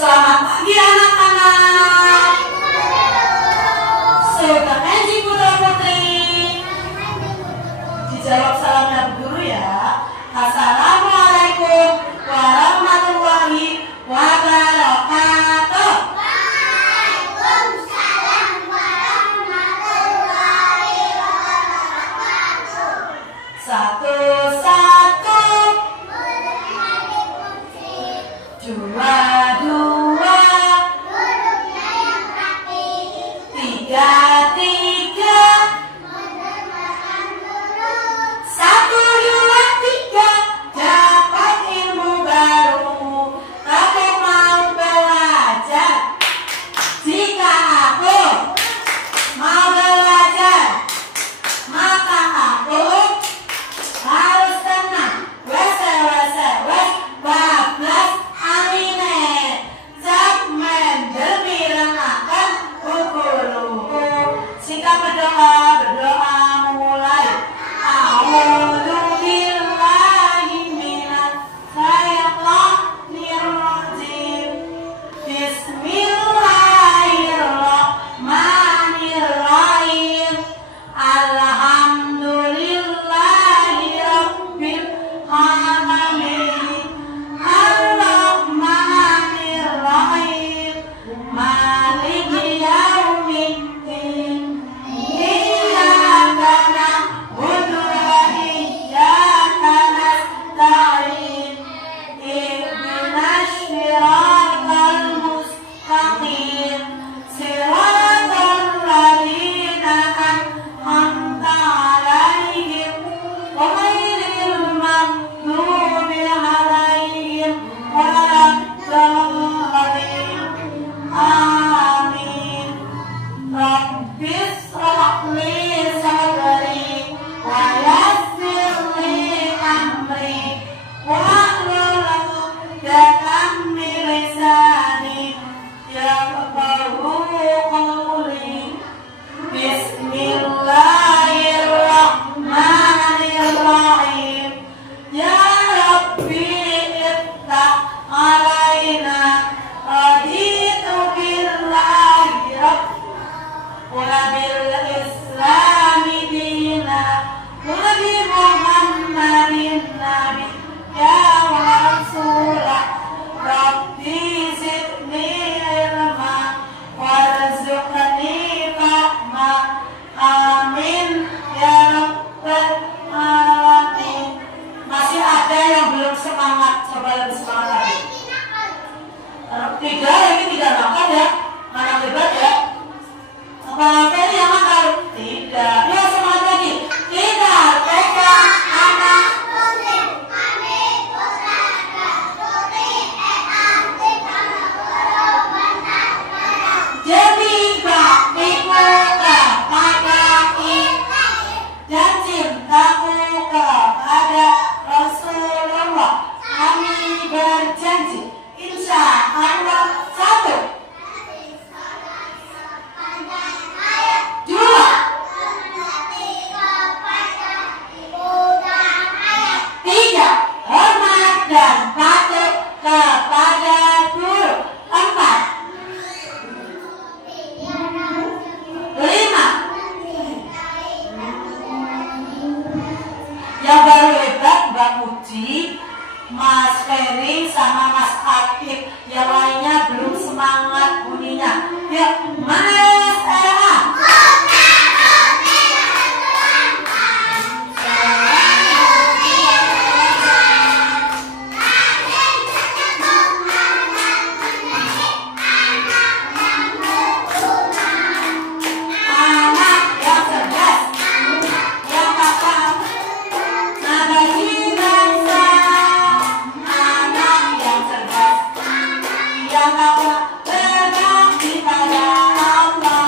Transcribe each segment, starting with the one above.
Selamat pagi anak-anak. Saya Kenji Putra Putri. Dijawab salamnya Bu Guru ya. Assalamualaikum warahmatullahi wabarakatuh. Waalaikumsalam warahmatullahi wabarakatuh. Satu-satu, dua-dua, Hurufnya yang rapi. tiga-tiga, Makan dulu. 1, 2, 3, dapat ilmu baru. Aku mau belajar. Jika aku mau belajar, maka aku harus tenang. Bablas amine. Zaman berbilang akan guru. Singkat berdoa mulai. A'udzubillahi minasyaitonirrajim. Bismillahirrahmanirrahim. Alhamdulillahi rabbil alamin. Ar-Rahmanir-Rahim. Maliki yaumiddin. Iyyaka na'budu wa iyyaka nasta'in. Ihdinas siratal mustaqim. Siratal ladzina an'amta 'alaihim ghairil maghdubi 'alaihim waladdallin. Amin. Rabbis shrah li sadri wa yassir li amri wahlul 'uqdatam min lisani yafqahu qawli. Bismillahirrahmanirrahim. Ya Rabbi iftah alaina. Raditu billahi rabb wa bil islami dina wa bi Muhammadin nabi ya rasulah. Rabbi zidni ilma warzuqni fahma. Amin ya rabbal alamin. Masih ada yang belum semangat? Coba lebih semangat lagi. Tiga, ini tidak makan ya. Mana hebat ya. Apa Ferry yang makan? Tidak. Ya semangat lagi. Kita pegang anak. Jadi baktiku kepada kita dan cintaku kepada Rasulullah. Kami berjanji insya Allah. 1, 2, 3, hormat dan patuh kepada guru. 4, 5, yang baru hebat Mbak Puji, Mas Ferry sama Mas Akif. Yang lainnya belum semangat bunyinya. Yuk, Mas Ella. Anak yang cerdas, yang paham, nabati bangsa. Anak yang cerdas, yang paham, berbakti pada Allah.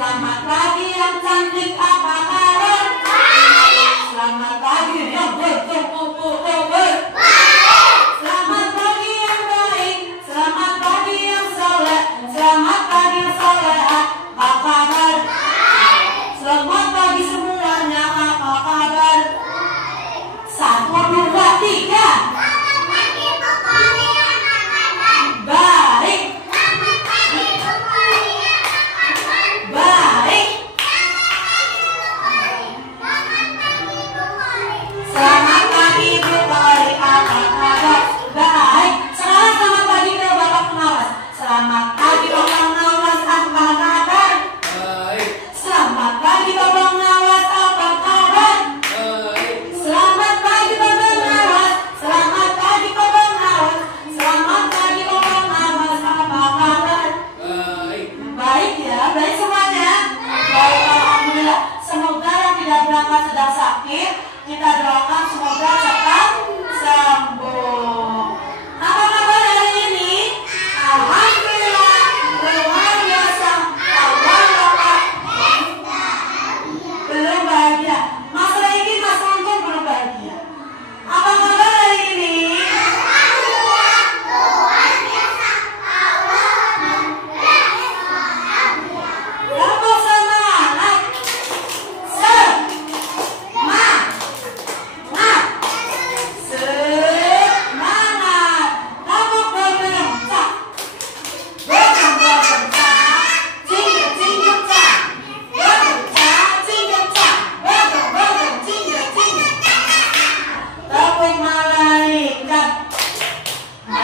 Selamat pagi yang cantik, apa kabar?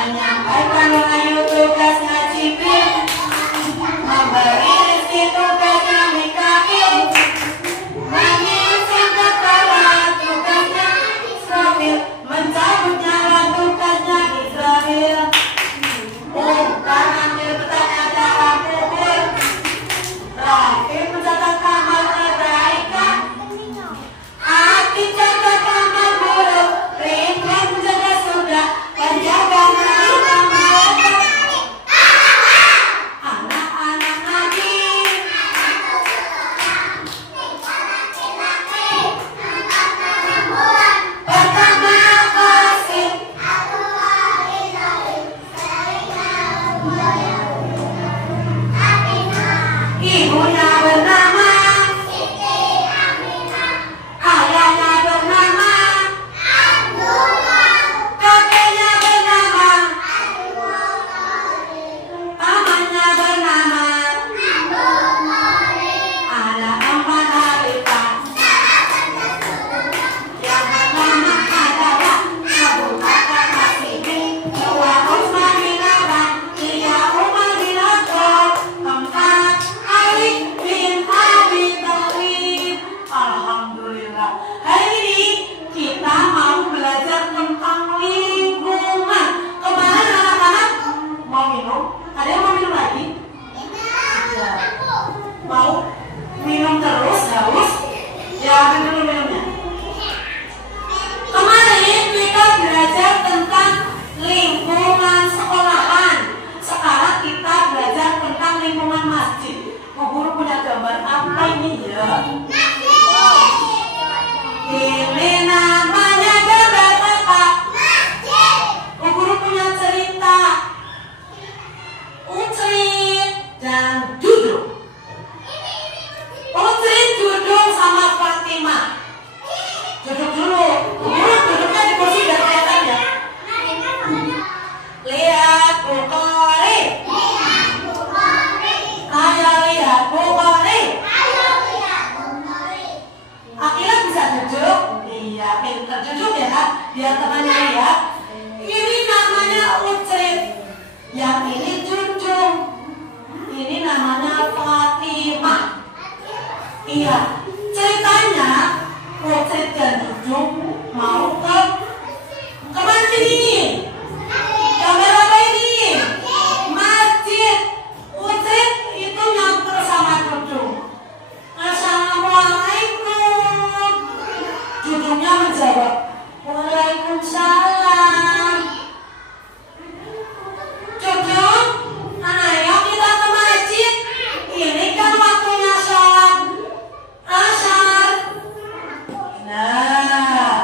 menyampaikan wahyu tugas ngajibin, memberi rezeki tugas yang dikasih, mengirim kepala tugasnya Israfil, mencabut nyawa tugasnya Israfil. Bukan ambil petanya dalam kubur, Rafi mencatat kamar kebaikan, Aki catat kamar buruk, Ridwan menjaga surga, penjaga neraka malaikat. Anak-anak Nabi, pertama kasih, ibunya bernama, ayahnya bernama, kakeknya bernama, pamannya bernama. Ada 4 halifax yang bernama adalah Abu Bakar As-Siddiq, 2 Utsman bin Affan, 3 Umar bin Khattab, 4 Ali bin Abi Thalib. Alhamdulillah. Hari ini kita mau belajar tentang lingkungan. Kemarin anak-anak mau minum? Ada yang mau minum lagi? Tidak. Mau minum terus haus? Ya, ambil dulu minumnya. Kemarin kita belajar tentang lingkungan sekolahan. Sekarang kita belajar tentang lingkungan masjid. Oh, guru punya gambar apa ini ya? Ini namanya gambar apa? Oh, guru punya cerita Ucrit dan Duduk. Ucrit duduk sama Fatimah. Duduk dulu. Guru duduknya di kursi biar kelihatan ya. Lihat Bukhari. Ayo lihat Bukhari. Akhirnya bisa duduk. Iya, pintar duduk ya. Biar temannya lihat. Ini namanya Ucrit. Yang ini Cucung. Ini namanya Fatimah. Iya, ceritanya Ucrit dan Cucung mau ke mana ini? Gambar apa ini? Masjid. Ucrit itu nyamper sama Cucung. Assalamualaikum. Cucungnya menjawab, Waalaikumsalam. Cucung, ayo kita ke masjid. Ini kan waktunya sholat asar. Nah,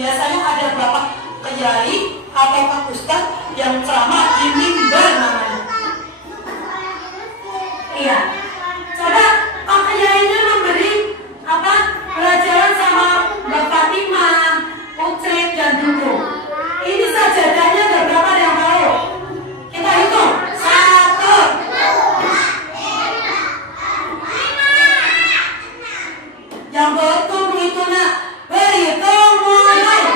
biasanya ada bapak kiai atau pak ustadz yang ceramah di mimbar namanya. Iya. Coba pak kiainya memberi apa pelajaran sama Mbak Fatimah, Ucret dan Dulu. Ini sajadahnya ada berapa yang tahu? Kita hitung. 1. Yang betul itu nak berhitung mulai. 1,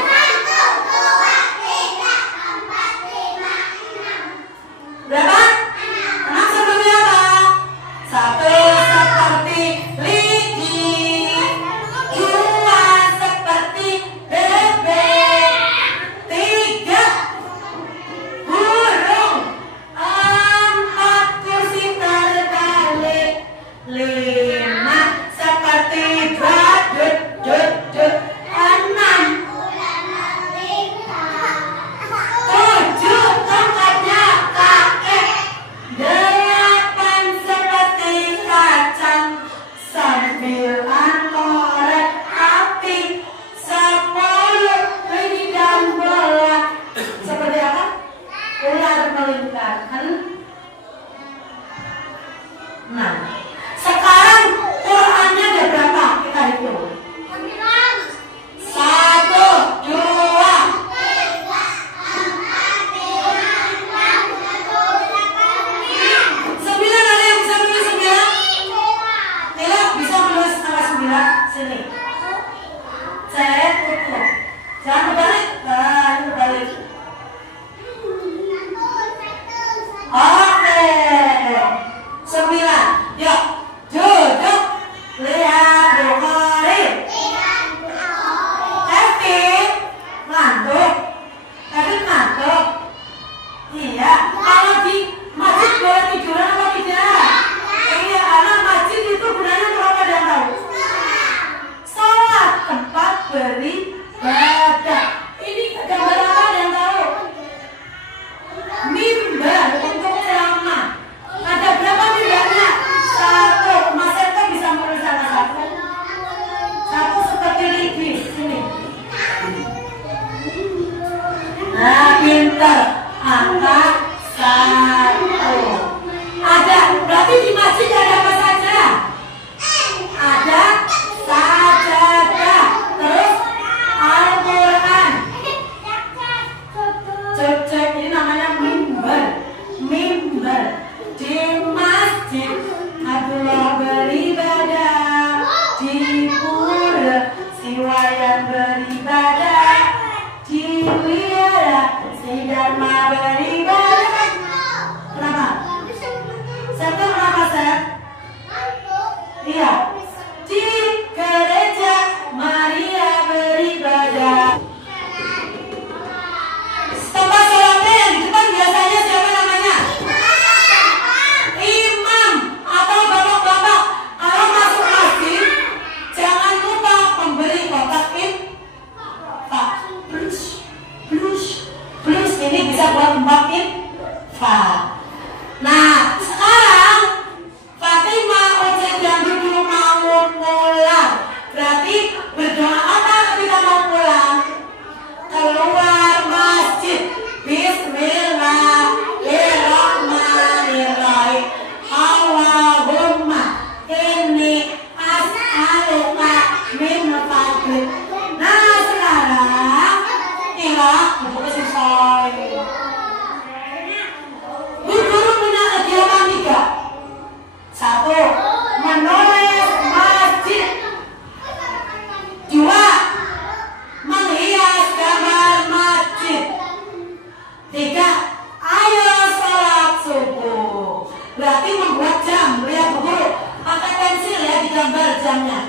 2, 3, 4, 5, 6. Berapa? 6 seperti apa? 1 seperti lidi, 2 seperti bebek, 3 burung, 4 kursi terbalik, 5 seperti badut, 6 7 tongkatnya kakek, 8 seperti kacang, 9 korek api, 10 lidi dan bola. Seperti apa? Ular melingkar. Nah, sekarang Qurannya ada berapa? Kita hitung. 1, 2, 9. Ada yang bisa menulis 9? Nila bisa menulis angka 9? Sini. Saya tutup. Jangan berbalik. Nah, ini berbalik. Oke. 9. Yuk, duduk. Lihat Bukhari. Kevin ngantuk. Kevin ngantuk. Iya. Kalau di masjid boleh tiduran apa tidak? Iya, anak masjid itu gunanya untuk apa dia tahu? Sholat, tempat beribadah. Ini gambar apa yang tahu? Mimbar untuk ceramah. Ada berapa mimbarnya? 1. Mas Eko bisa menulis angka 1. 1 seperti lidi. Sini. Nah, pinter. Angka 1. Ada, berarti di masjid ada apa saja? Ada sajadah. Terus Al-Quran. Cek, ini namanya mimbar. Mimbar. Di masjid Abdullah beribadah, di pura Siwayan beribadah, di wira si Dharma beribadah. Kenapa? Satu kenapa, Seth? Iya. Di gereja Maria beribadah. Tempat sholatnya yang di depan biasanya siapa namanya? Imam atau bapak-bapak. Kalau masuk masjid, jangan lupa memberi kotak infak. Plus ini bisa buat tempat infak. Nah, sekarang Fatimah Ucet yang dulu mau pulang. Berarti berdoa apa ketika mau pulang? Keluar masjid. Bismillahirrahmanirrahim. Allahumma inni as'aluka min fadlik. Nah, sekarang inilah buku selesai. Bu guru punya kegiatan 3. 1. Menulis masjid. 2. Menghias gambar masjid. 3. Ayo sholat subuh. Berarti membuat jam. Lihat Bu guru, pakai pensil ya di gambar jamnya.